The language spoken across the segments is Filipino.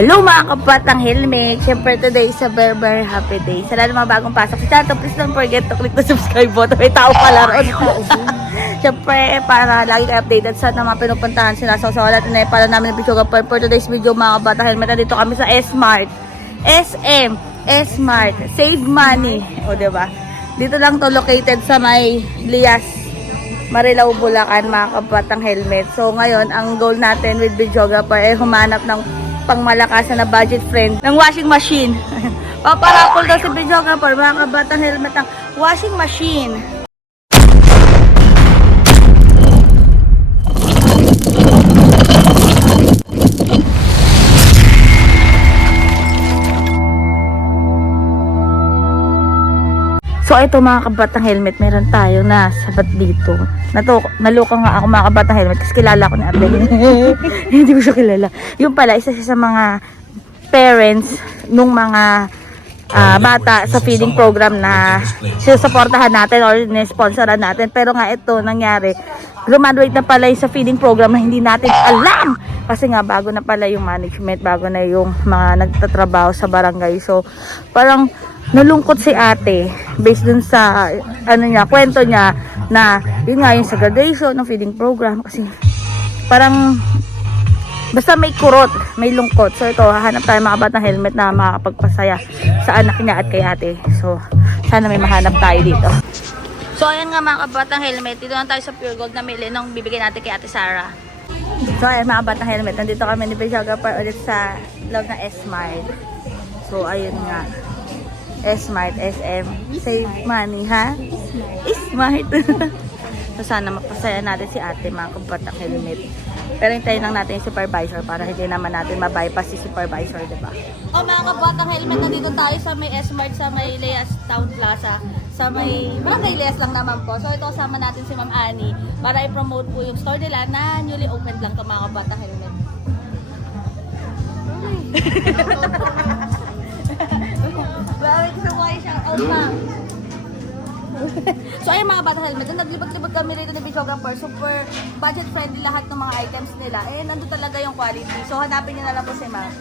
Hello mga kapatang helmet! Siyempre today is a very very happy day. Sa ng mga bagong pasok sa channel, please don't forget to click the subscribe button. May tao pala ron. Siyempre, para lagi kayo updated sa mga pinupuntahan, sinasawasawa natin na para namin ng video kapag for today's video mga kapatang helmet. Nandito kami sa S-Mart. SM. S-Mart. Save money. O, diba? Dito lang to located sa may Lias Marilao, Bulacan, mga kabatang helmet. So, ngayon, ang goal natin with videographer ay humanap ng pangmalakasan na budget friend ng washing machine. Paparapol daw si videographer, mga kabatang helmet ng washing machine. So ito mga kabatang helmet, meron tayo na sabat dito. Nato, naluka nga ako mga kabatang helmet kasi kilala ko ni Ate. Hindi ko siya kilala. Yung pala, isa siya sa mga parents nung mga ah, bata sa feeding program na sinusuportahan natin or nisponsoran natin. Pero nga ito, nangyari, graduate na pala yung sa feeding program na hindi natin alam. Kasi nga bago na pala yung management, bago na yung mga nagtatrabaho sa barangay. So, parang nalungkot si ate based dun sa ano niya, kwento niya na yun nga yung sa graduation ng feeding program kasi parang basta may kurot, may lungkot. So ito, hahanap tayo mga batang helmet na makakapagpasaya sa anak niya at kay ate. So sana may mahanap tayo dito. So ayan nga mga kabatang helmet, dito lang tayo sa Pure Gold na mili nung bibigyan natin kay ate Sarah. So ayan mga batang helmet, nandito kami ni Videographer ulit sa loob ng S-Mart. So ayun nga. S-Mart, SM. Save money, ha? S-Mart. so, sana mapasaya natin si ate, mga kabatang helmet. Pero hintayin lang natin yung supervisor para hindi naman natin mabypass si supervisor, di ba? Oh, mga kabatang helmet, nandito tayo sa may S-Mart, sa may Leas Town Plaza. Sa may, barangay Leas lang naman po. So, ito kasama natin si Ma'am Annie para i-promote po yung store nila na newly opened lang to mga kabatang helmet. so ayun mga bata helmet, naglibag-libag kami rito ni Videographer, super budget friendly lahat ng mga items nila. Eh, nandun talaga yung quality. So hanapin niyo na lang po si ma'am.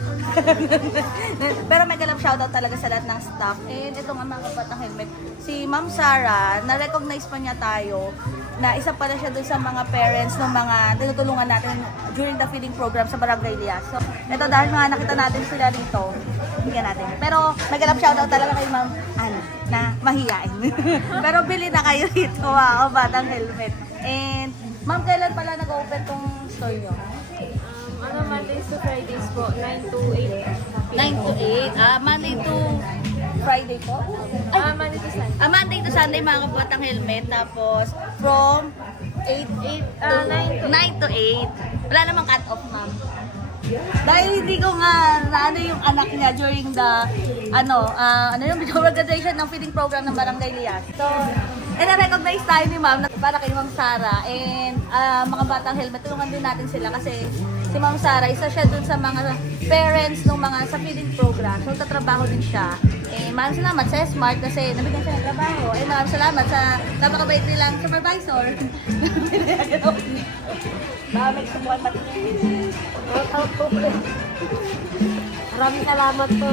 Pero may galang shoutout talaga sa lahat ng staff. And ito nga mga kabatang helmet, si Ma'am Sarah, na-recognize pa niya tayo na isa pala siya dun sa mga parents ng mga tinutulungan natin during the feeding program sa Barangay Lias. So, ito dahil mga nakita natin sila dito, bigyan natin. Pero nagalap shoutout talaga kay Ma'am Ana na mahihain. Pero bili na kayo dito, wow, batang helmet. And Ma'am, kailan pala nag-open tong store nyo? Um, ano, Mondays to Fridays po, 9 to 8. 9 to 8. Ah, Monday to Friday po? Ah, Monday to Sunday. Ah, Monday to Sunday mga kabatang helmet. Tapos, from 8, 8 Ah, 9 to 9 to 8. Wala namang cut-off, ma'am. Dahil hindi ko nga na ano yung anak niya during the ano, ah, ano yung graduation ng feeding program ng Barangay Lias. So, and na-recognize tayo ni ma'am para kay Ma'am Sara and ah, mga batang helmet, tulungan din natin sila kasi si Ma'am Sara, isa siya dun sa mga parents ng mga sa feeding program. So, tatrabaho din siya. Eh, maraming salamat sa Smart kasi nabigyan siya ng trabaho. Eh, maraming salamat sa napakabait nilang supervisor. Baka may subukan pati Out, po. Maraming salamat po.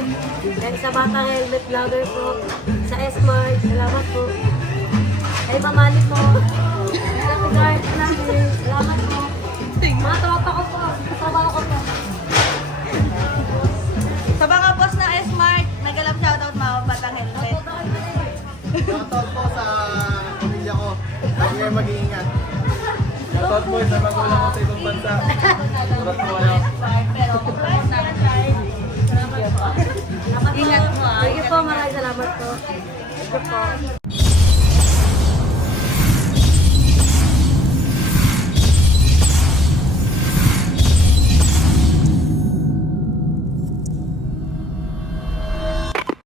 Dahil sa Batang Helmet Vlogger po. Sa S-Mart, salamat po. Kay Mamani po. Sa Guard salamat po. Mga tropa ko po. Kasama ko po. Sa mga boss ng S-Mart, may galap shoutout mga batang helmet. Shoutout po sa pamilya ko. Lagi kayo mag-iingat. Shoutout po sa magulang ko sa ibang bansa. Po kayo. Pero, Ingat mo ah. Sige po, maraming salamat po. Ito po.